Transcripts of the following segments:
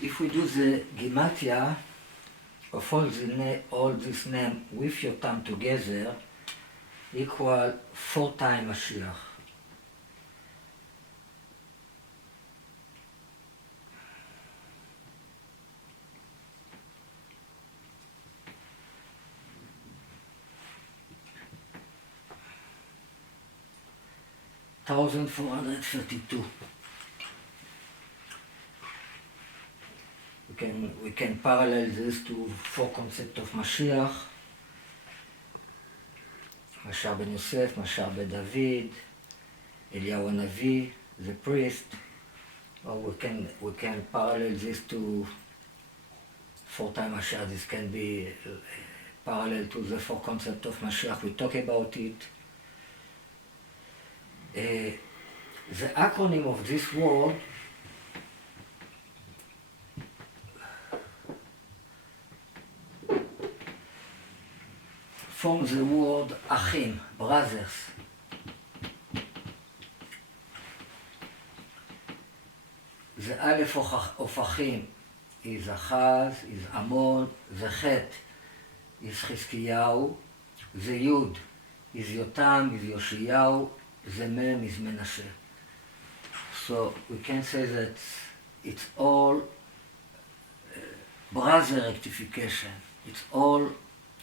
if we do the gematria of all this name with your time together, equal 4 times Mashiach. $1,432. We can parallel this to 4 concepts of Mashiach. Mashiach ben Yosef, Mashiach ben David, Eliyahu Navi, the priest. Or we can parallel this to 4 times Mashiach. This can be parallel to the 4 concepts of Mashiach. We talk about it. The acronym of this word forms the word Achim, brothers. The Aleph of Achim is Achaz, is Amon, the Chet is Chizkiyahu, the Yud is Yotam, is Yoshiyahu, the Mem is Menashe. So we can say that it's all brother rectification. It's all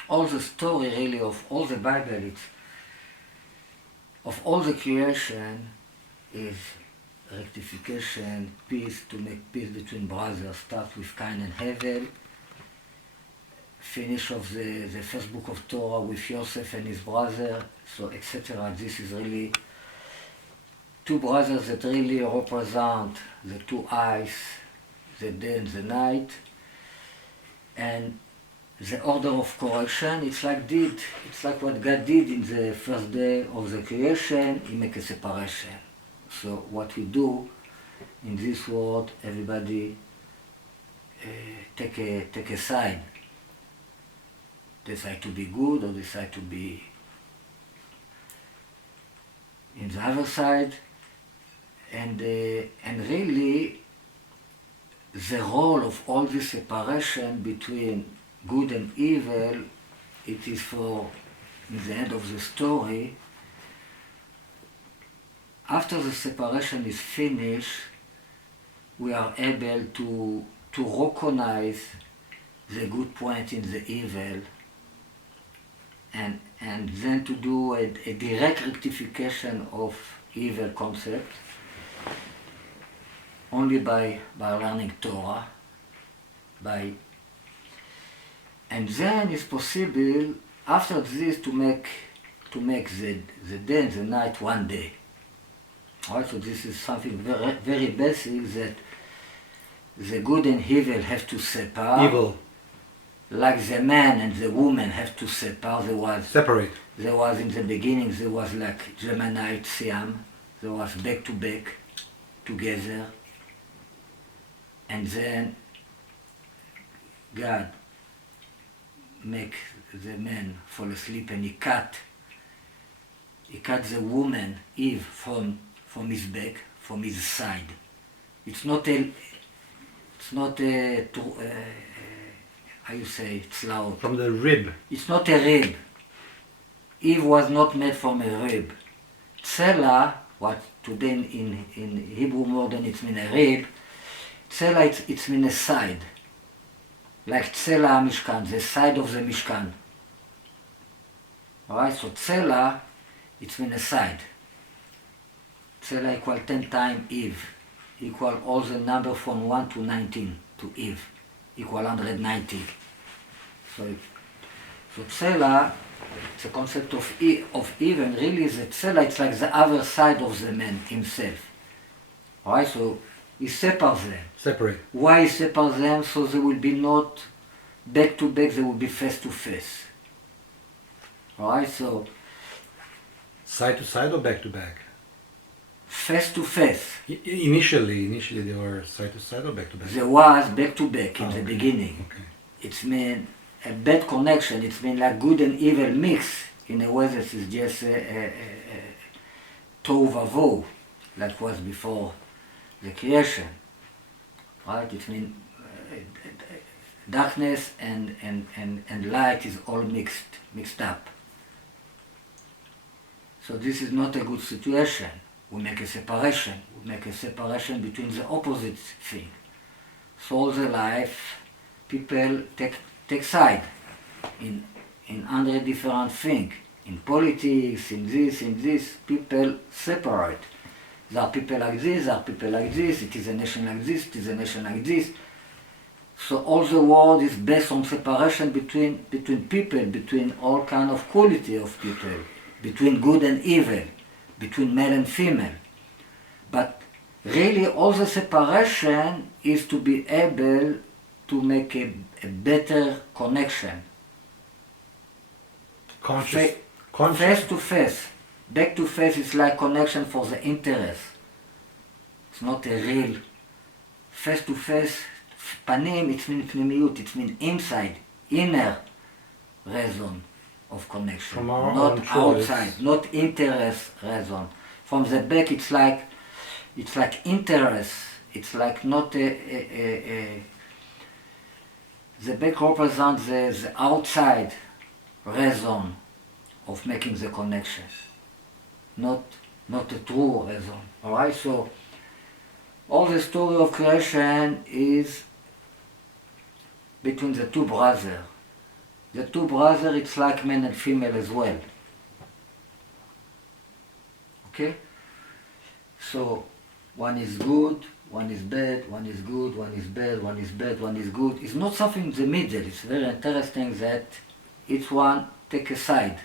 the story really of all the Bible, it's of all the creation is rectification, peace, to make peace between brothers. Start with Cain and Hevel, finish of the first book of Torah with Yosef and his brother, so etc. This is really 2 brothers that really represent the 2 eyes, the day and the night, and the order of correction. It's like what God did in the first day of the creation. He make a separation. So what we do in this world, everybody take a side. Decide to be good or decide to be in the other side. And really, the role of all this separation between good and evil, it is for, in the end of the story, after the separation is finished, we are able to recognize the good point in the evil, and then to do a direct rectification of evil concept only by learning Torah, and then it's possible after this to make the day and the night one day. Alright, so this is something very, very basic, that the good and evil have to separate. Evil. Like the man and the woman have to separate. There was in the beginning, there was like Gemanite, Siam, there was back to back, together. And then God make the man fall asleep, and he cut the woman, Eve, from his back, from his side. It's not how you say, it's loud. From the rib. It's not a rib. Eve was not made from a rib. Tzela, what today in Hebrew modern it's mean a rib, Tzela it's mean a side. Like Tzela Mishkan, the side of the Mishkan. Alright, so Tzela, it's mean a side. Tzela equal 10 times Eve, equal all the number from 1 to 19 to Eve, equal 190. So Tzela, it's a concept of Eve, and really the Tzela, it's like the other side of the man himself. Alright, so he separates them. Separate. Why he separates them? So they will be not back to back, they will be face to face. Alright, so side to side or back to back? Face to face. Initially they were side to side or back to back? There was back to back in the okay. beginning. Okay. It's mean a bad connection. It's mean like good and evil mix in a way that is just a tohu vavohu, like was before the creation. Right? It means darkness and light is all mixed up. So this is not a good situation. We make a separation. We make a separation between the opposite thing. So all the life, people take side in 100 different things. In politics, in this, people separate. There are people like this, there are people like this, it is a nation like this, it is a nation like this. So all the world is based on separation between people, between all kind of quality of people, between good and evil, between male and female. But really all the separation is to be able to make a better connection. Face to face. Back to face is like connection for the interest. It's not a real. Face to face, panim, it means פנימיות, it means inside, inner reason of connection. Not outside, not interest reason. From the back it's like interest. It's like not the back represents the outside reason of making the connection. Not a true reason. Alright, so all the story of creation is between the two brothers. The two brothers, it's like man and female as well. Okay? So one is good, one is bad, one is good, one is bad, one is bad, one is good. It's not something in the middle. It's very interesting that each one take a side.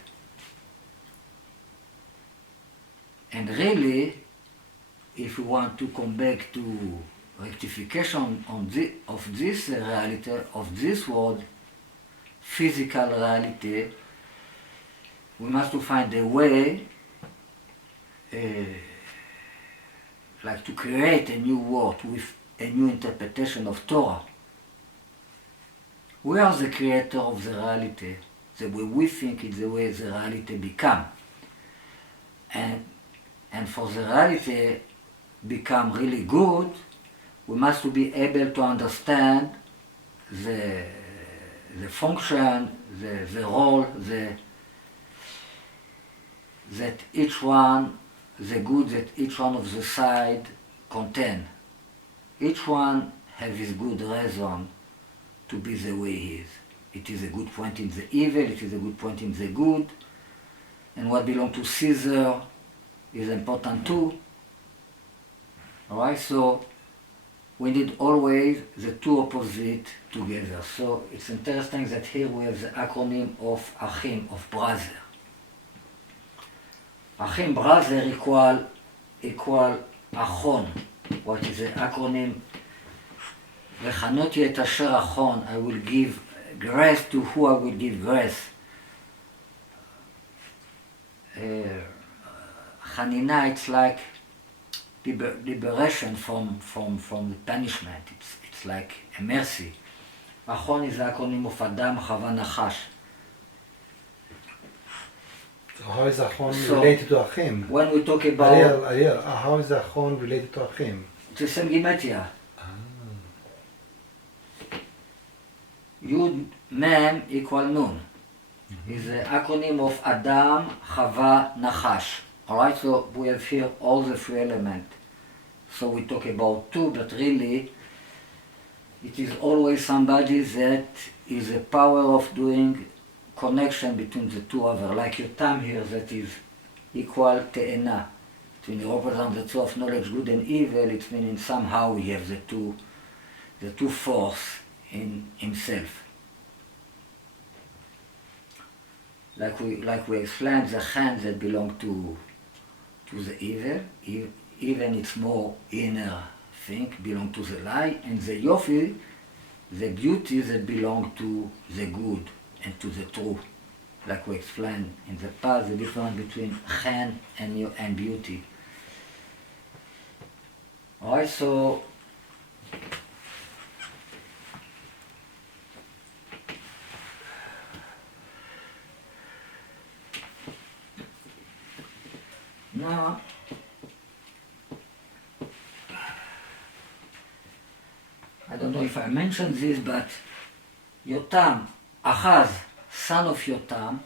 And really, if we want to come back to rectification of this reality, of this world, physical reality, we must to find a way like to create a new world with a new interpretation of Torah. We are the creator of the reality. The way we think is the way the reality become. And for the reality become really good, we must to be able to understand the function, the role, that each one, the good that each one of the side contain. Each one have his good reason to be the way he is. It is a good point in the evil, it is a good point in the good, and what belongs to Caesar is important too. Alright, so we need always the two opposites together. So it's interesting that here we have the acronym of Achim, of brother. Achim, brother equal Achon. What is the acronym? וחנותי את אשר אחון, I will give grace to who I will give grace. Chanina, it's like liberation from the punishment. It's like a mercy. Achon is the acronym of Adam, Chava, Nachash. So how is Achon related to Achim? When we talk about... Ariel, how is Achon related to Achim? It's the same gematria. Yud Mem equal Nun. Is the acronym of Adam, Chava, Nachash. Alright, so we have here all the three elements. So we talk about two, but really it is always somebody that is a power of doing connection between the two other. Like your time here that is equal Te'ena. When you represent the two of knowledge, good and evil, it means somehow we have the two force in himself. Like we explained, the hand that belong to the evil, even it's more inner thing, belong to the lie, and the yofi, the beauty that belong to the good and to the truth. Like we explained in the past, the difference between chen and beauty. Alright, so now I don't know if I mentioned this, but Yotam, Ahaz, son of Yotam,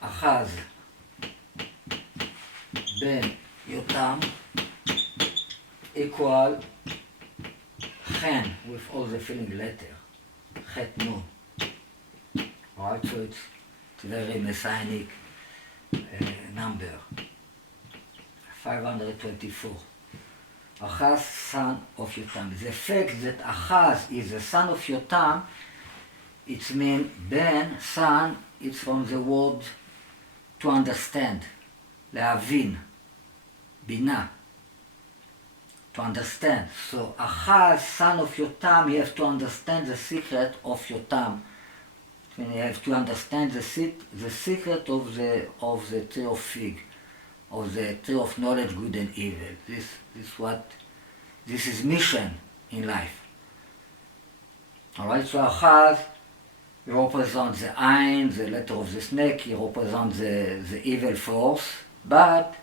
Ahaz ben Yotam equal Chen with all the filling letter, Chet Nun. Alright, so it's very messianic number. 524. Ahaz, son of Yotam. The fact that Ahaz is the son of Yotam, it means ben, son, it's from the word to understand, להבין, בינה, to understand. So Ahaz, son of Yotam, you have to understand the secret of Yotam. I mean, you have to understand the secret of the tree of fig, of the tree of knowledge, good and evil. This is mission in life. Alright, so Ahaz represents the Ain, the letter of the snake, he represents the evil force, but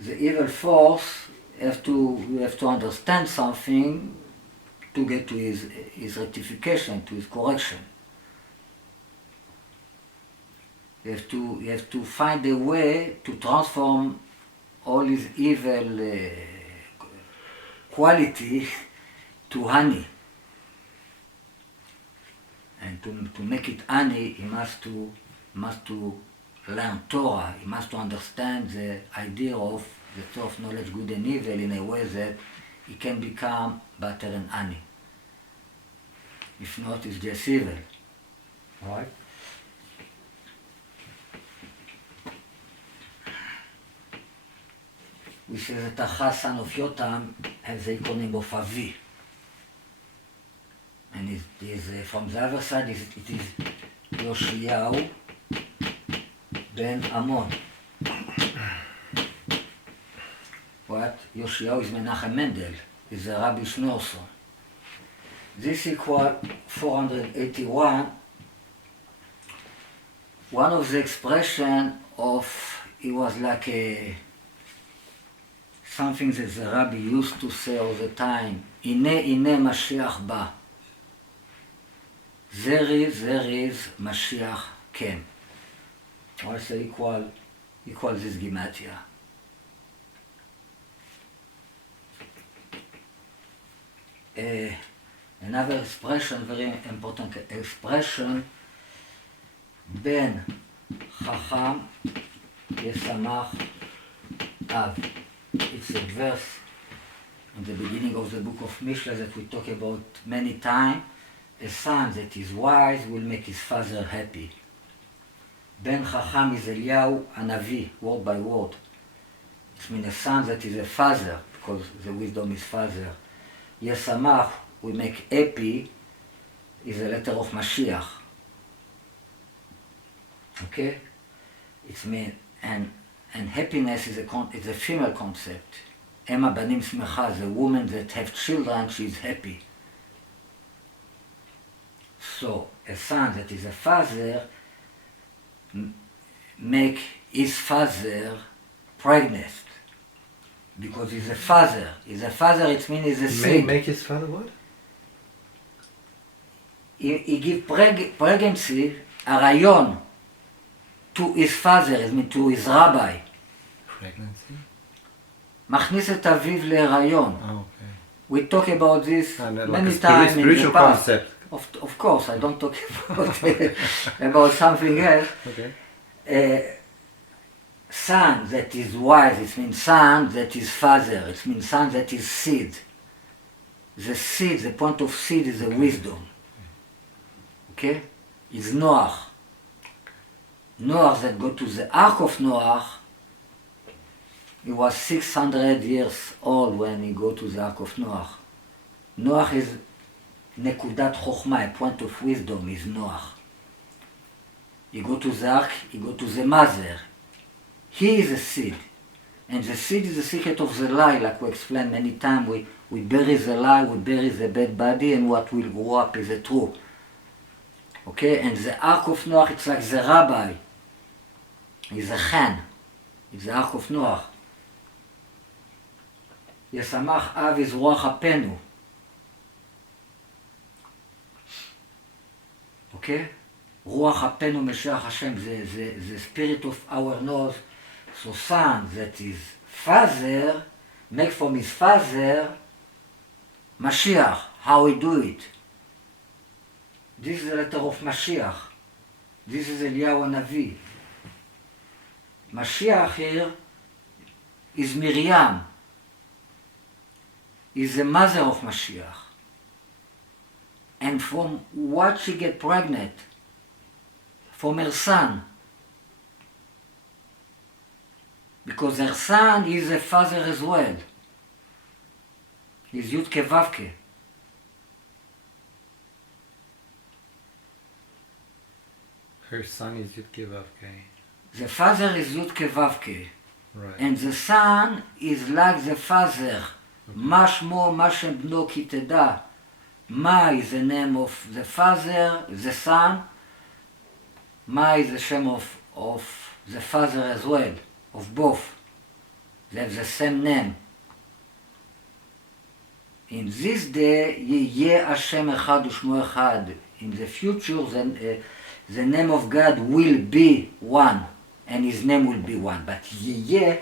the evil force, you have to understand something to get to his rectification, to his correction. You have to find a way to transform all his evil quality to honey. And to make it honey, he must to learn Torah. He must to understand the idea of the Torah of knowledge, good and evil, in a way that he can become butter and honey. If not, it's just evil. All right? We say that Ahaz, son of Yotam, has the econym of Avi. And it is, from the other side, it is Yoshiyahu ben Ammon. What? Yoshiyahu is Menachem Mendel, is the Rabbi Schneerson. This equal 481. One of the expression of, it was like something that the Rabbi used to say all the time, Ine Mashiach ba. There is Mashiach came. Also equal this Gimatria. Another expression, very important expression, Ben Chacham Yesamach Av. It's a verse in the beginning of the book of Mishleh that we talk about many times. A son that is wise will make his father happy. Ben Chacham is Eliyahu Hanavi, word by word. It means a son that is a father, because the wisdom is father. Yesamach, we make happy, is a letter of Mashiach. Okay? It means, and happiness is a female concept. Ema banim smecha, the woman that have children, she is happy. So, a son that is a father make his father pregnant. Because he's a father. He's a father, it means he's a seed. Make his father what? He give pregnancy, arayon, to his father, it means to his rabbi. Pregnancy? מכניס את אביו להיריון. Okay. We talk about this many like times in the past. Concept. Of course, I don't talk about something else. Okay. Son that is wise, it means son that is father, it means son that is seed. The seed, the point of seed is the wisdom. Okay? It's Noach. Noach that go to the Ark of Noach, he was 600 years old when he go to the Ark of Noach. Noach is Nekudat Chokhmah, a point of wisdom is Noach. He go to the Ark, he go to the mother. He is a seed. And the seed is the secret of the lie, like we explained many times. We bury the lie, we bury the bad body, and what will grow up is the truth. Okay? And the Ark of Noach, it's like the rabbi. He's a Chen. It's the Ark of Noach. ישמח אב יזרוח אפנו. אוקיי? רוח אפנו משיח השם, זה spirit of our nose. So son, that is father, make from his father, Mashiach. How we do it? This is the letter of Mashiach. This is Eliyahu Hanavi. Mashiach here is Miriam. Is the mother of Mashiach. And from what she get pregnant? From her son. Because her son is a father as well. He's Yudke Vavke. Her son is Yudke Vavke. The father is Yudke Vavke. Right. And the son is like the father. מה שמו, מה שם בנו כי תדע. מה is the name of the father, the son. מה is the name of the father as well, of both. They have the same name. In this day, יהיה השם אחד ושמו אחד. In the future, the name of God will be one, and his name will be one. But יהיה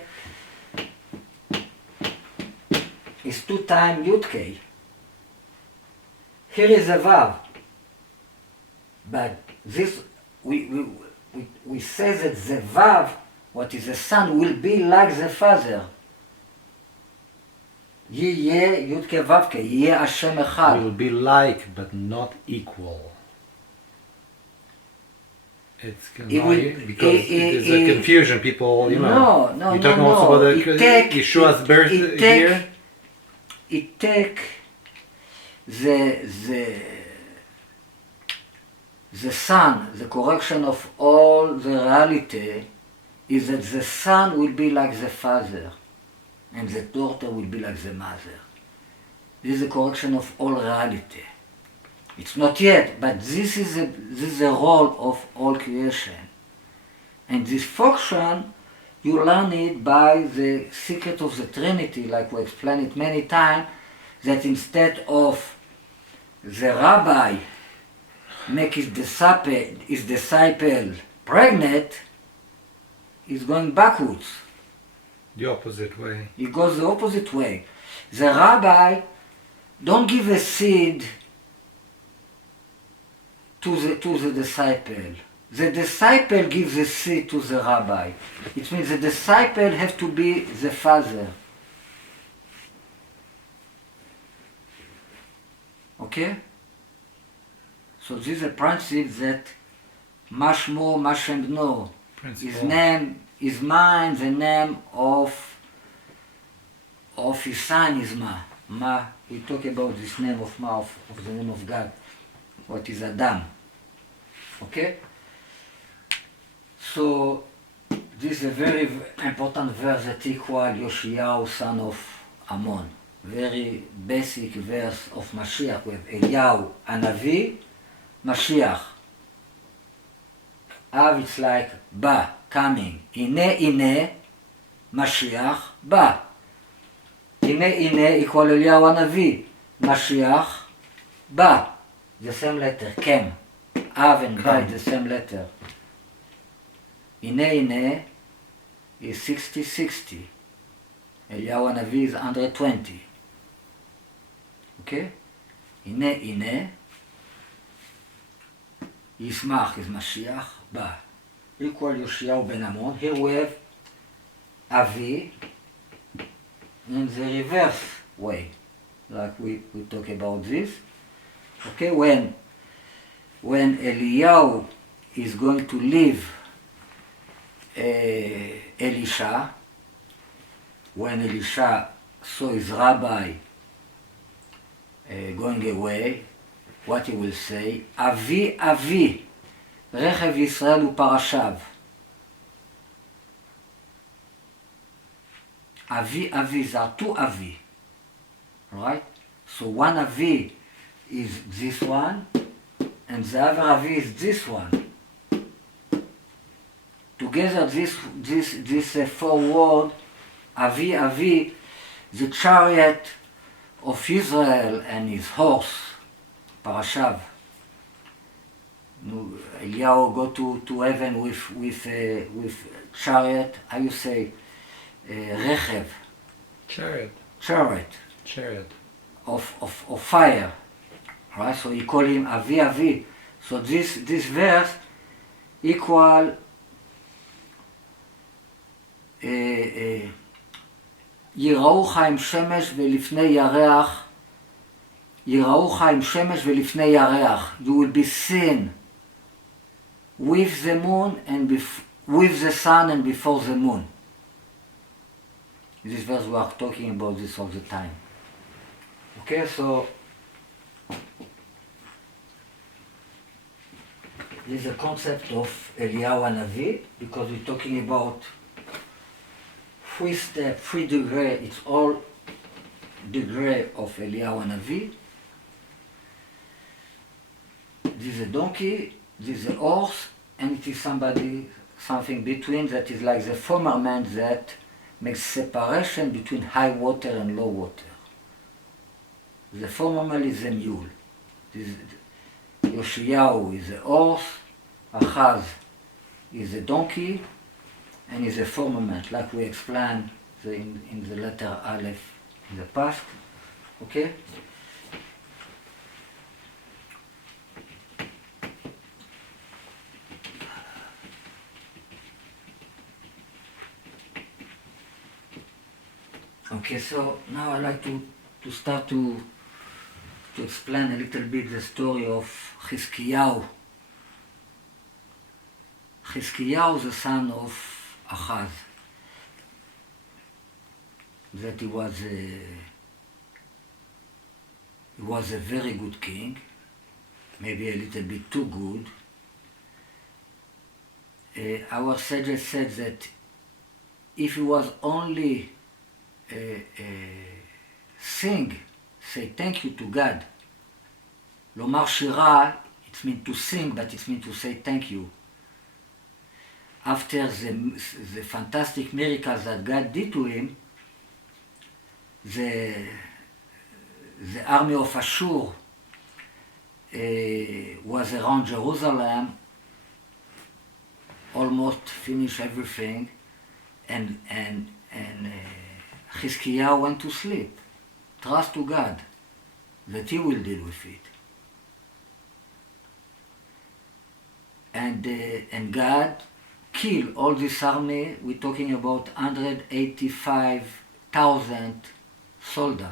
is 2 times Yudke. Here is a Vav. But this, we say that the Vav, what is the son, will be like the father. יהיה Yudke Vavke, יהיה השם אחד. Will be like, but not equal. It's because there's a confusion. People, you know. No. You're talking also about Yeshua's birth here. It take the son, the correction of all the reality is that the son will be like the father and the daughter will be like the mother. This is the correction of all reality. It's not yet, but this is the role of all creation. And this function, you learn it by the secret of the Trinity, like we explained it many times, that instead of the rabbi make his disciple pregnant, he's going backwards. The opposite way. He goes the opposite way. The rabbi don't give a seed to the disciple. The disciple gives the seed to the rabbi. It means the disciple has to be the father. Okay? So this is a principle that Mashmo, Mashem Bno. His name, his mind, the name of his son is Ma. We talk about this name of Ma, of the name of God. What is Adam? Okay? So, this is a very important verse that equal Yoshiyahu, son of Ammon. Very basic verse of Mashiach. We have Eliyahu, Hanavi, Mashiach. Av, it's like ba, coming. Ine, Mashiach, ba. Ine equal Eliyahu Hanavi. Mashiach, ba. The same letter, kem. Av and ba is the same letter. Ine is 60-60. Eliyahu Hanavi is 120. Okay? Ine Yismach is Mashiach, ba. Equal Yoshiyahu ben Ammon. Here we have Avi in the reverse way. Like we talk about this. Okay, when Eliyahu is going to leave Elisha, when Elisha saw his rabbi going away, what he will say, Avi, Rechev Yisrael uparashav. Avi, there are 2 Avi, right? So one Avi is this one, and the other Avi is this one. Together, this 4 words, Avi, the chariot of Israel and his horse, Parashav. Eliyahu go to heaven with chariot. How you say? Rechev. Chariot. Of fire. Right? So he call him Avi Avi. So this verse equal יראוך עם שמש ולפני ירח, יראוך עם שמש ולפני ירח. You will be seen with the moon and with the sun and before the moon. This verse we are talking about this all the time. Okay, so this is a concept of Eliyahu Hanavi, because we're talking about 3 steps, 3 degrees, it's all degree of Eliyahu Hanavi. This is a donkey, this is a horse, and it is something between that is like the firmament that makes separation between high water and low water. The firmament is a mule. Yoshiyahu is a horse, Achaz is a donkey, and is a firmament, like we explained in the letter Aleph in the past. Okay? Okay, so now I'd like to start to explain a little bit the story of Chizkiyahu. Chizkiyahu, the son of Achaz, that he was a very good king, maybe a little bit too good. Our sages said that if he was only say thank you to God, lomar shira, it means to sing, but it means to say thank you. After the fantastic miracles that God did to him, the army of Ashur was around Jerusalem, almost finished everything, and Chizkiyahu went to sleep. Trust to God that He will deal with it. And God killed all this army. We're talking about 185,000 soldiers.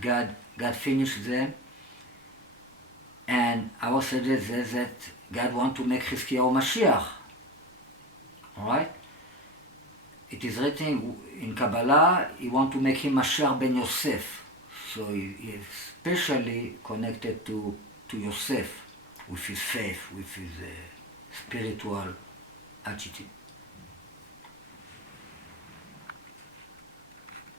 God finished them. And our sages says that God wants to make Chizkiyahu Mashiach. Alright? It is written in Kabbalah, he wants to make him Mashiach ben Yosef. So he is especially connected to Yosef, with his faith, with his spiritual attitude.